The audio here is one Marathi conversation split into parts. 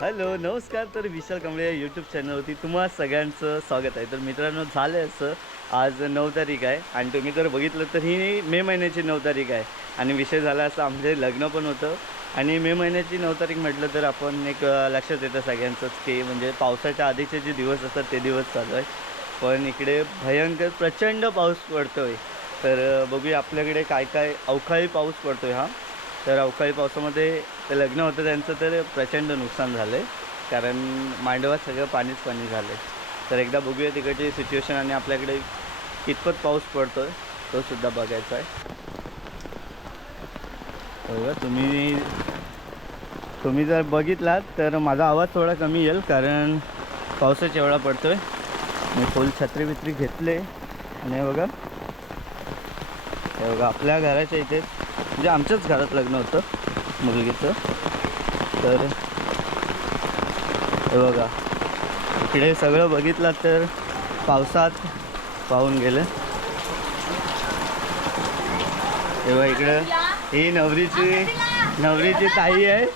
हॅलो नमस्कार. तर विशाल कांबळे या यूट्यूब चॅनलवरती तुम्हा सगळ्यांचं स्वागत आहे. तर मित्रांनो झालं आहे असं. आज नऊ तारीख आहे आणि तुम्ही जर बघितलं तर ही मे महिन्याची नऊ तारीख आहे. आणि विषय झाला असं आमचे लग्न पण होतं. आणि मे महिन्याची नऊ तारीख म्हटलं तर आपण एक लक्षात येतं सगळ्यांचंच की म्हणजे पावसाच्या आधीचे जे दिवस असतात ते दिवस चालू आहे पण इकडे भयंकर प्रचंड पाऊस पडतो आहे तर बघूया आपल्याकडे काय काय अवकाळी पाऊस पडतो आहे हा. तर अवकाळी पावसामध्ये ते लग्न होतं त्यांचं तर प्रचंड नुकसान झालं आहे कारण मांडवात सगळं पाणीच पाणी झालं आहे तर एकदा बघूया तिकडची सिच्युएशन आणि आपल्याकडे कितपत पाऊस पडतो आहे तो सुद्धा बघायचा आहे. बघा तुम्ही तुम्ही जर बघितलात तर माझा आवाज थोडा कमी येईल कारण पावसाच एवढा पडतो आहे मी फुल छत्री बित्री घेतले. आणि बघा हे बघा आपल्या घराच्या इथे म्हणजे आमच्याच घरात लग्न होतं मुलगीचं. तर हे बघा इकडे सगळं बघितलं तर पावसात पाहून गेलं. हे बघा इकडं ही नवरीची नवरीची ताई आहे.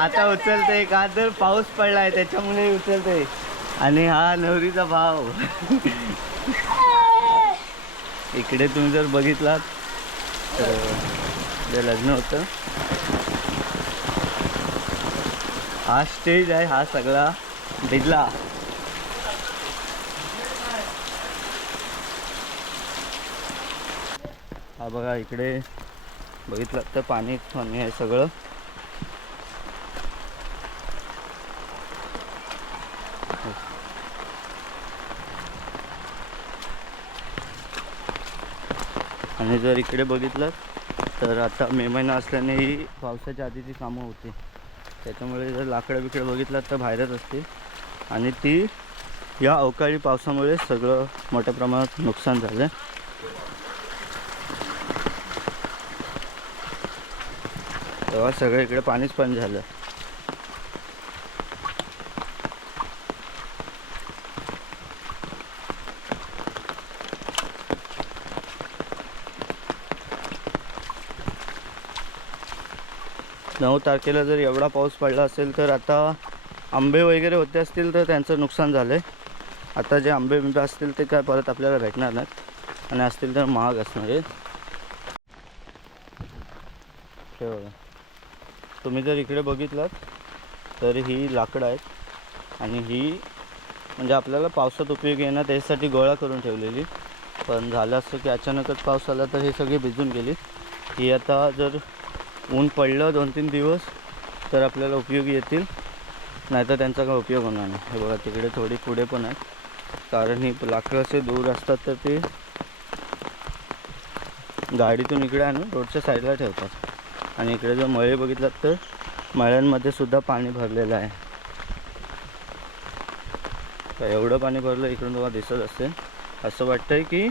आता उचलते का तर पाऊस पडलाय त्याच्यामुळे उचलते. आणि हा नवरीचा भाव. इकडे तुम्ही जर बघितलात तर जे लग्न होतं हा स्टेज आहे हा सगळा भिजला हा बघा इकडे बघितलं तर पाणी पाणी आहे सगळं. आणि जर इकडे बघितलं तर आता मे महिना असल्याने ही पावसाच्या आधीची कामं होती. त्याच्यामुळे जर लाकडं बिकडं बघितलं तर बाहेरच असते आणि ती या अवकाळी पावसामुळे सगळं मोठ्या प्रमाणात नुकसान झालं तेव्हा सगळं इकडे पाणीच पाणी झालं. नऊ तारखेला जर एवढा पाऊस पडला असेल तर आता आंबे वगैरे होते असतील तर त्यांचं नुकसान झालं आहे आता जे आंबे बिंबे असतील ते काय परत आपल्याला भेटणार नाहीत. आणि असतील तर महाग असणार आहे हे बघा. तुम्ही जर इकडे बघितलात तर ही लाकडं आहेत. आणि ही म्हणजे आपल्याला पावसात उपयोगी येणार त्याच्यासाठी गोळा करून ठेवलेली. पण झालं असं की अचानकच पाऊस आला तर हे सगळी भिजून गेली. ही आता जर ऊन पडलं दोन तीन दिवस तर आपल्याला उपयोगी येतील. नाहीतर त्यांचा काय उपयोग होणार नाही. हे बघा तिकडे थोडी पुढे पण आहेत. कारण ही लाकडं असे दूर असतात तर ते गाडीतून इकडे आणून रोडच्या साईडला ठेवतात. आणि इकडे जर मळे बघितलात तर मळ्यांमध्ये सुद्धा पाणी भरलेलं आहे. तर एवढं पाणी भरलं इकडून तुम्हाला दिसत असेल. असं वाटतंय की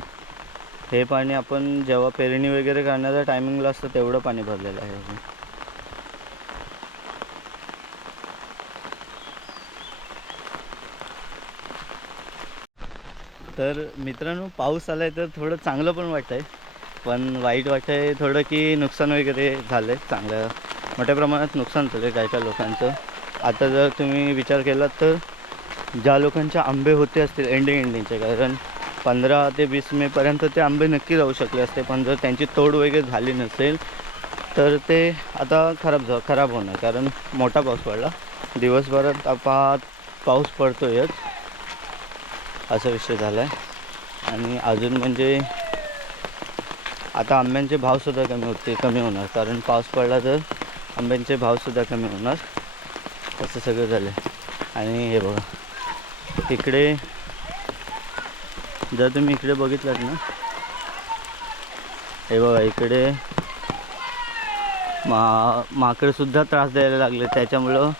हे पाणी आपण जेव्हा पेरणी वगैरे करण्याचा टायमिंगला असतं तेवढं पाणी भरलेलं आहे अजून. तर मित्रांनो पाऊस आलाय तर थोडं चांगलं पण वाटतंय. पण वाईट वाटतंय थोडं की नुकसान वगैरे झालं आहे चांगलं. मोठ्या प्रमाणात नुकसान झालं आहे काय काय लोकांचं. आता जर तुम्ही विचार केलात तर ज्या लोकांचे आंबे होते असतील एंडिंग एंडिंगचे कारण पंधरा ते वीस मेपर्यंत ते आंबे नक्की जाऊ शकले असते पण जर त्यांची तोड वगैरे झाली नसेल तर ते आता खराब जा खराब होणार. कारण मोठा पाऊस पडला. दिवसभरात आता पाऊस पडतोयच. असा विषय झाला आहे आणि अजून म्हणजे आता आंब्यांचे भावसुद्धा कमी होते कमी होणार. कारण पाऊस पडला तर आंब्यांचे भावसुद्धा कमी होणार. असं सगळं झालं आहे आणि हे बघा. तिकडे जर तुम्ही इकडे बघितलात ना हे बघा इकडे मा माकडंसुद्धा त्रास द्यायला लागले त्याच्यामुळं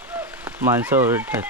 माणसं ओरडतात.